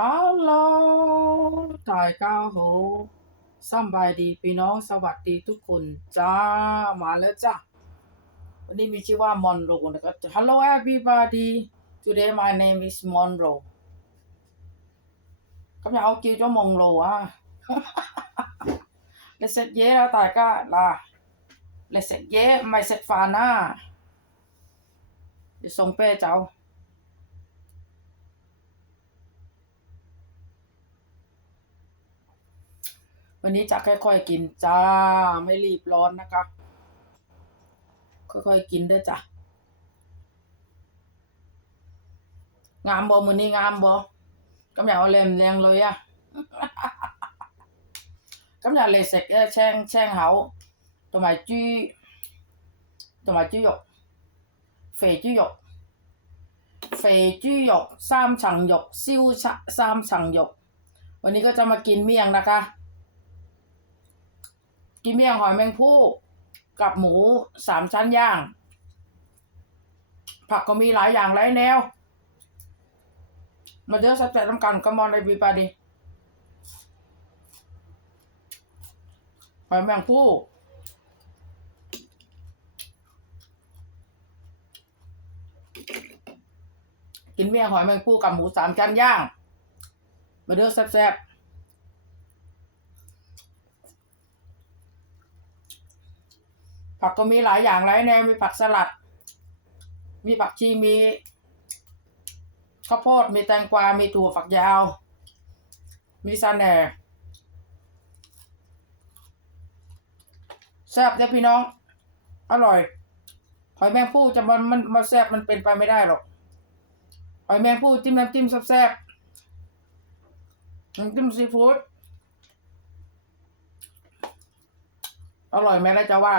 Hello ตายก้าโหสบายดีพี่น้องสวัสดีทุกคนจ้ามาแล้วจ้าวันนี้มีชื่อว่ามอนโรนะครับ Hello everybody today my name is Monro คำยาวคิวจ้ามองโรอะ Let's set yeah ตายก้าล่ะ Let's set yeah ไม่ set ฟาน่าจะส่งเป้เจ้า วันนี้จะค่อยๆกินจ้า ไม่รีบร้อนนะคะ ค่อยๆกินเด้อจ้ะ งามบ่มือนี้งามบ่咁又靓唔靓女啊？咁又嚟食咧青青口同埋猪同埋猪肉，肥猪肉，肥猪肉三层肉烧七三层肉 วันนี้ก็จะมากินเมี่ยงนะคะ กินเมี่ยงหอยแมงผู้กับหมูสามชั้นย่าง ผักก็มีหลายอย่างหลายแนว มาเจอสับแซ่บน้ำกันก็มอนในบีปาดีหอยแมงผู้กินเมี่ยงหอยแมงผู้กับหมูสามชั้นย่าง มาเด้อแซ่บๆ ผักก็มีหลายอย่างหลายแนวมีผักสลัด มีผักชีมีข้าวโพดมีแตงกวา มีถั่วฝักยาว มีซาแหน่แซ่บเด้พี่น้อง อร่อยหอยแมงผู้จะมันมันมาแซ่บมันเป็นไปไม่ได้หรอกหอยแมงผู้จิ้มน้ำจิ้มแซ่บน้ำจิ้มซีฟู้ดอร่อยไหมล่ะจะว่า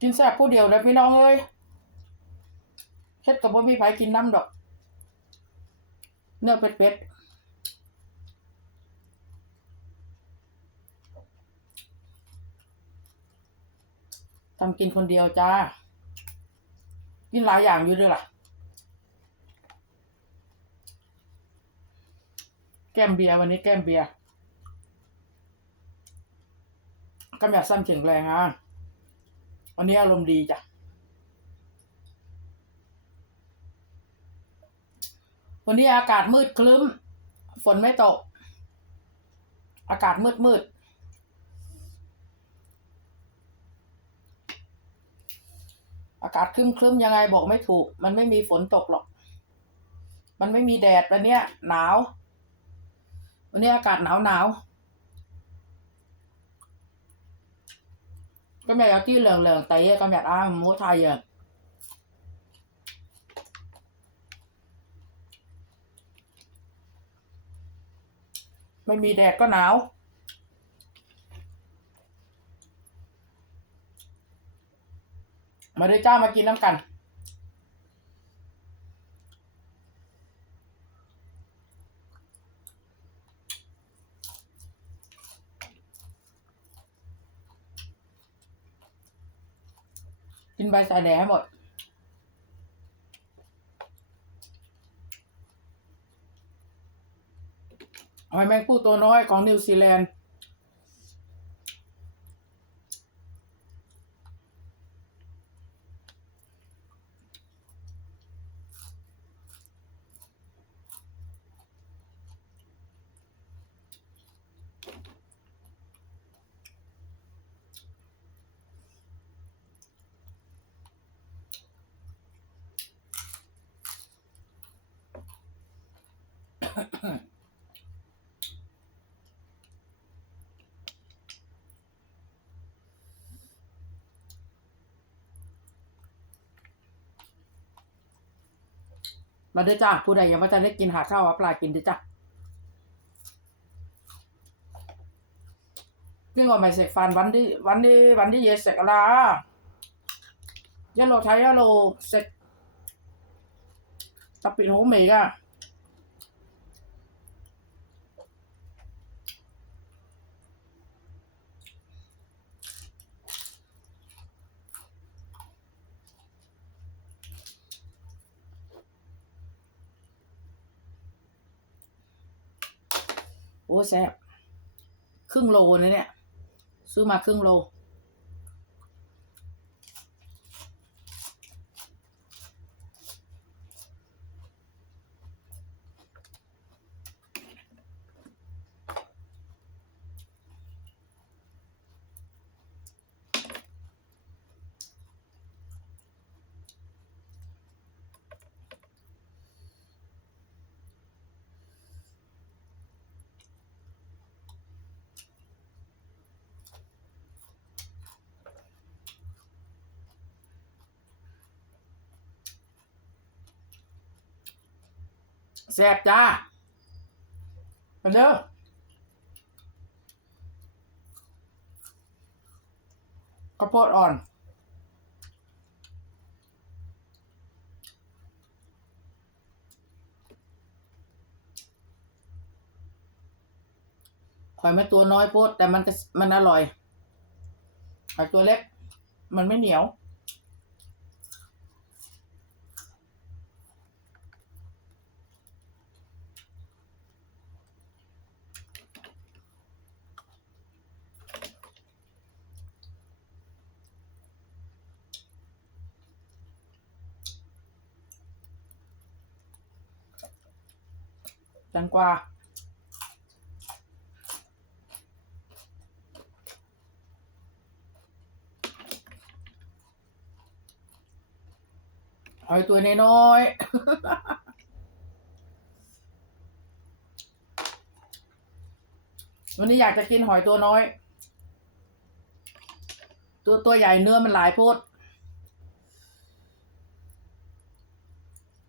กินแซ่บผู้เดียวเลยพี่น้องเอ้ยเฮ็ดกับบ่มีไผกินน้ำดอก เนื้อเป็ดเป็ดทำกินคนเดียวจ้า กินหลายอย่างอยู่ด้วยล่ะ แก้มเบียร์วันนี้แก้มเบียร์ก็อยากซ้ำเฉียงแรงอะ วันนี้อารมณ์ดีจ้ะ วันนี้อากาศมืดคลึ้ม ฝนไม่ตก อากาศมืดมืดอากาศคลึ้มคลึ้มยังไงบอกไม่ถูก มันไม่มีฝนตกหรอก มันไม่มีแดดวันเนี้ยหนาว วันนี้อากาศหนาวหนาว ก็แบบอยากที่เหลืองเหลืองๆตีก็แบบอ้าวมูไทยอะไม่มีแดดก็หนาวมาเลยเจ้ามากินน้ำกัน บสายแหนให้หมด หอยแมงผู้ตัวน้อยของนิวซีแลนด์ มาเด้อจ้าผู้ใดยังไม่ทันได้กินหาข้าวหาปลากินเด้อจ้าพี่ว่าไม่เสกฟันวันที่วันที่วันที่เยสเสกอะไรยันโลไทยยันโลเสกตับปิดหูเมกอะ แซ่บครึ่งโลนะเนี่ย ซื้อมาครึ่งโล แซ่บจ้ามาเด้อข้าวโพดอ่อน หอยมันตัวน้อยโพดแต่มันก็มันอร่อยหอยตัวเล็ก มันไม่เหนียว แตงกวาหอยตัวน้อยๆวันนี้อยากจะกินหอยตัวน้อย ตัวตัวใหญ่เนื้อมันหลายโพด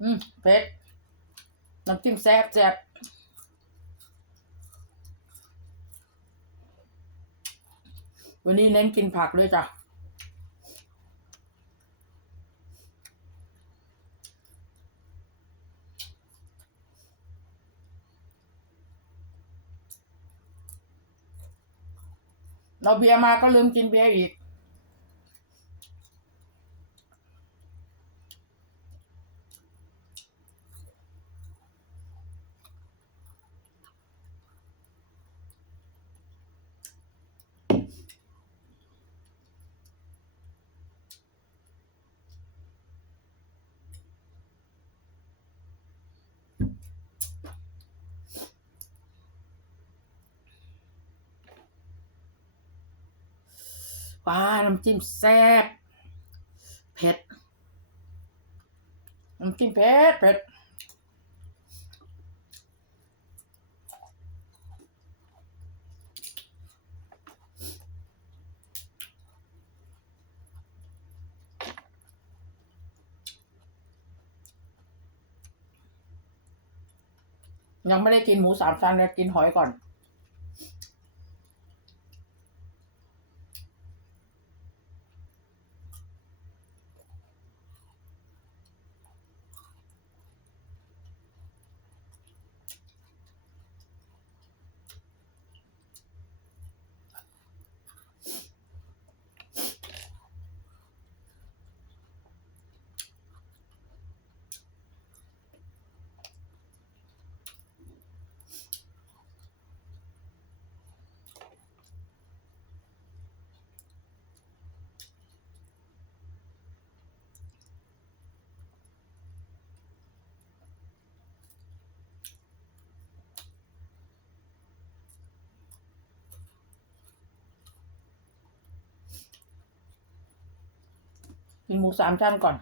อืมเผ็ด น้ำจิ้มแซ่บแซ่บวันนี้เน้นกินผักด้วยจ้ะเราเบียร์มาก็ลืมกินเบียร์อีก ว้าน้ำจิ้มแซ่บเผ็ดน้ำจิ้มเผ็ดเผ็ดยังไม่ได้กินหมูสามชั้นเลยกินหอยก่อน กินหมูสามชั้นก่อน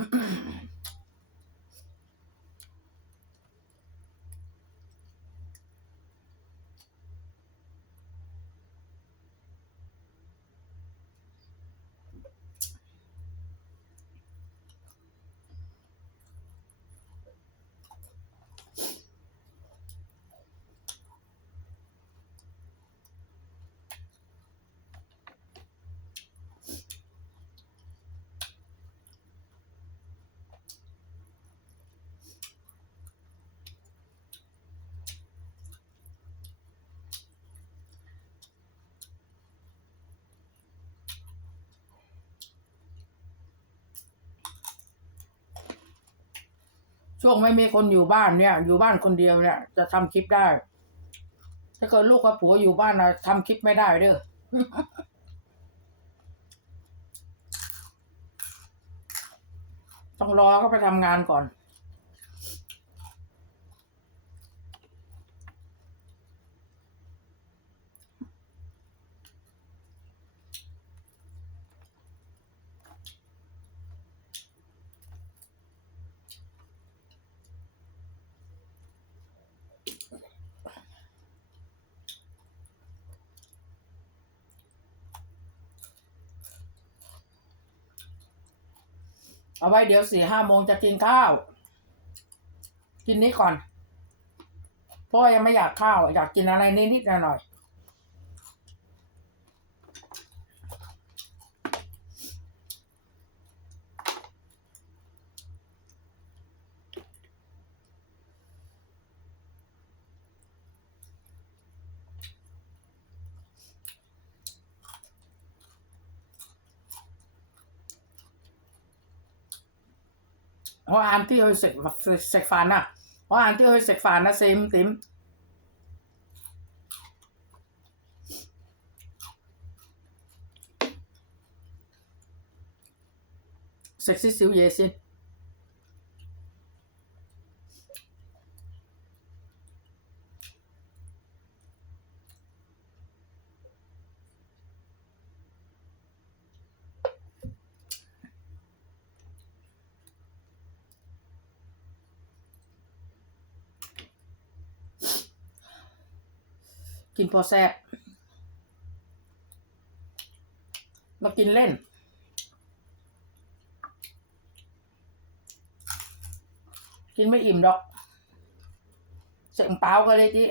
Mm-hmm. ช่วงไม่มีคนอยู่บ้านเนี่ย อยู่บ้านคนเดียวเนี่ย จะทำคลิปได้ ถ้าเกิดลูกกับผัวอยู่บ้านนะทำคลิปไม่ได้เด้อต้องรอก็ไปทำงานก่อน เอาไว้เดี๋ยวสี่ห้าโมงจะกินข้าว กินนี้ก่อน เพราะว่อยังไม่อยากข้าว อยากกินอะไรนิดๆหน่อย 我晏啲去食食食飯啊！我晏啲去食飯啊，四五點。食啲小嘢先。 กินพอแซ่บมากินเล่น กินไม่อิ่มดอก เสียงเปล่าก็เลยที่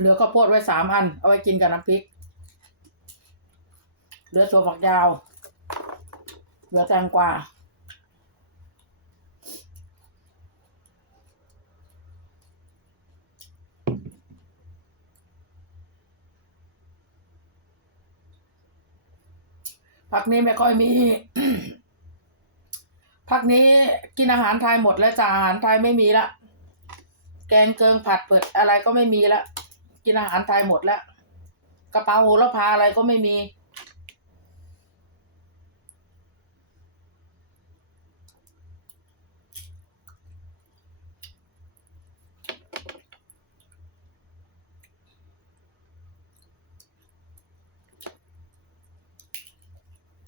เหลือข้าวโพดไว้สามอัน เอาไว้กินกับน้ำพริก เหลือถั่วฝักยาว เหลือแตงกวาพักนี้ไม่ค่อยมี พักนี้กินอาหารไทยหมดแล้วจ้าอาหารไทยไม่มีละ แกงเกิงผัดเปิดอะไรก็ไม่มีละ กินอาหารไทยหมดแล้ว กระเป๋าโหระพาอะไรก็ไม่มี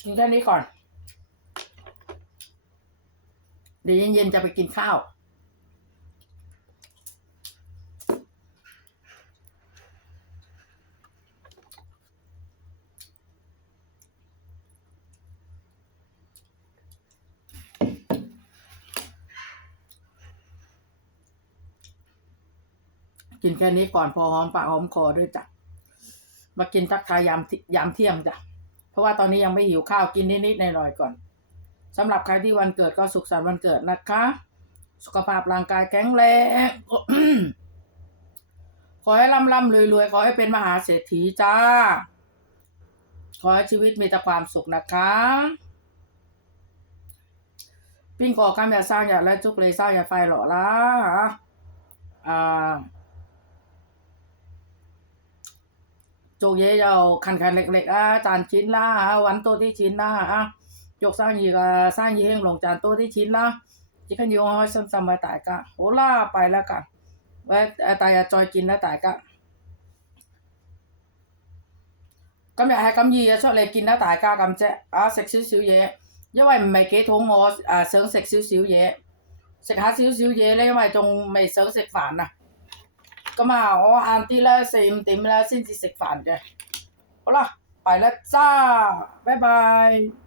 กินแค่นี้ก่อน เดี๋ยวเย็นๆจะไปกินข้าว ค่นี้ก่อนพอหอมปากหอมคอด้วยจ้ะมากินทักทายยามยามเที่ยงจ้ะเพราะว่าตอนนี้ยังไม่หิวข้าวกินนิดๆหน่อยๆก่อนสำหรับใครที่วันเกิดก็สุขสันต์วันเกิดนะคะ สุขภาพร่างกายแข็งแรงขอให้ร่ำร่ำรวยรวยขอให้เป็นมหาเศรษฐีจ้า ขอให้ชีวิตมีแต่ความสุขนะคะปิ้งก่อกันอย่าสร้างอย่าและจุกเลยสร้างอย่าไฟหล่อละอ่า做嘢就勤勤力力啊，賺錢啦嚇，揾多啲錢啦嚇，做生意嘅生意興隆，賺多啲錢啦，最緊要開開心心嘅大家。好啦，拜啦㗎，喂誒，第日再見啦，大家。今日係咁夜出嚟見到大家咁啫，啊食少少嘢，因為唔係幾肚餓，誒、想食少少嘢，食下少少嘢咧，因為仲未想食飯啊。 咁啊，我晏啲咧四五點咧先至食飯嘅。好啦，拜啦，咋，拜拜。